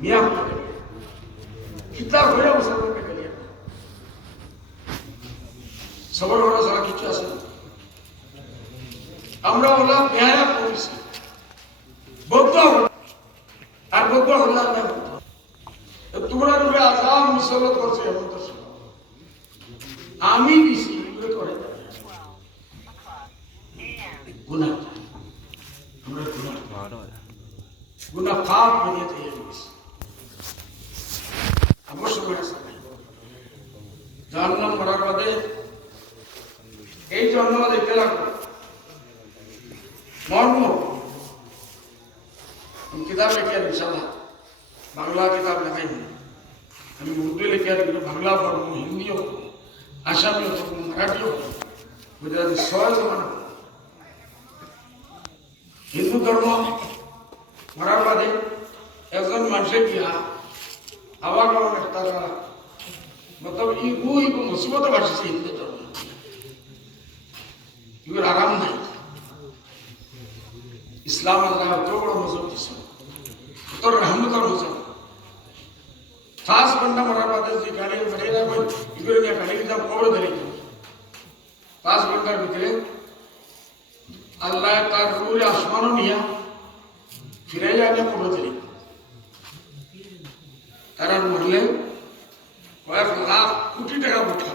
মিয়া কিতা হয়ে মুসলমানকে গেলিয়ে সবর করা ছাড়া কিছু আছে না। আমরা হলাম বেহায়া করেছি বৌদ্ধ আর বৌদ্ধ হলাম না। তোমরা রূপে আজাম মুসলত করছে এমন তো আমি দিছি এগুলো করে গুনাহ আমরা গুনাহ পাপ বানিয়ে তৈরি করেছি। আমার সময় আছে জাহান্নাম করার বাদে এই জন্য দেখতে লাগবে মর্ম কিতাব লিখে আর ইনশাল্লাহ বাংলা কিতাব লেখাই আমি উর্দু লিখে আর বাংলা পড়বো, হিন্দিও পড়বো, আসামিও পড়বো, মারাঠিও পড়বো, গুজরাটি সবাই সমান। হিন্দু ধর্ম মরার বাদে একজন মানুষের গিয়া আবার তারা মতলব ইগু মুসিবত বাসিছে হিন্দু ধর্ম, এগুলোর আরাম নাই। ইসলাম আল্লাহ অত বড় মজব দিছে, অত রহমতের মজব। খাস বন্ডা মরার বাদে যে গাড়ি বেড়ে যাবে এগুলো নিয়ে গাড়ি যা কবর ধরে 5 ঘন্টার ভিতরে আল্লাহ তার রুহ আসমানও নিয়ে ফিরে যাবে কবর ধরে। তারা মরলে কয়েক লাখ কোটি টাকা উঠা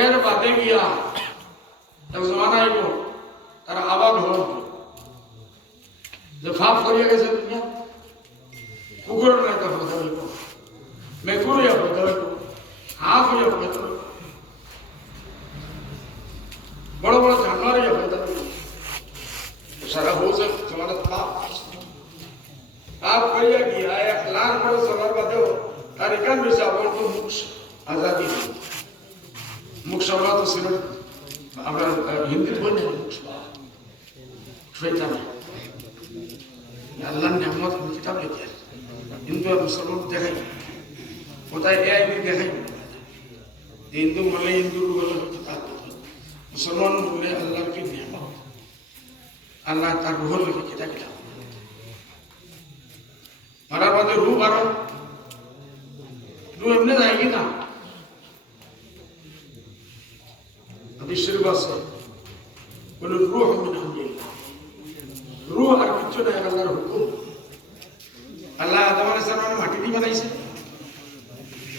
এর বাদে গিয়া জমানা আইব তারা আবার হল যে ফাপ করিয়া গেছে দুনিয়া কুকুরের একটা পয়দা হইব, মেকুরিয়া পয়দা হইব, হাঁস হইয়া পয়দা হইব, বড় বড় জানোয়ার হইয়া পয়দা হইব। সারা হচ্ছে জমানা পাপ করিয়া গিয়া 1 লাখ বড় চলার বাদেও তার এখান বেশি আবার তো মুখ আজাদি মুখ সভা তো ছিল আমরা হিন্দিতে বলি না মুখ সভা শয়তান আল্লাহ নিয়ামত কিতাব লিখে হিন্দু আর মুসলমান দেখাই কোথায় এআই দেখাই হিন্দু বললে হিন্দুর বলে কিতাব মুসলমান বললে আল্লাহর কি নিয়ামত আল্লাহ তার রুহর লিখে কিতাব কিতাব মারার বাদে রুহ বারো রুহ এমনি যায়গি না বিশ্বের বাসে বলে রুহ রুহ আর কিচ্ছু নাই আল্লাহর হুকুম। আল্লাহ আদম আলাইহিস সালাম মাটি দিয়ে বানাইছে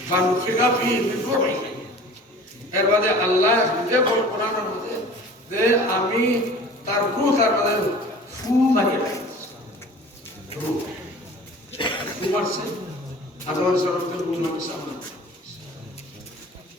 ফানুফিকা ফি মিন রূহি এর বাদে আল্লাহ নিজে বল কোরআনের মধ্যে যে আমি তার রূহ তার মধ্যে ফু মারিয়ে রাখছি রূহ মারছে আদম আলাইহিস সালামের রূহ নামে সামনে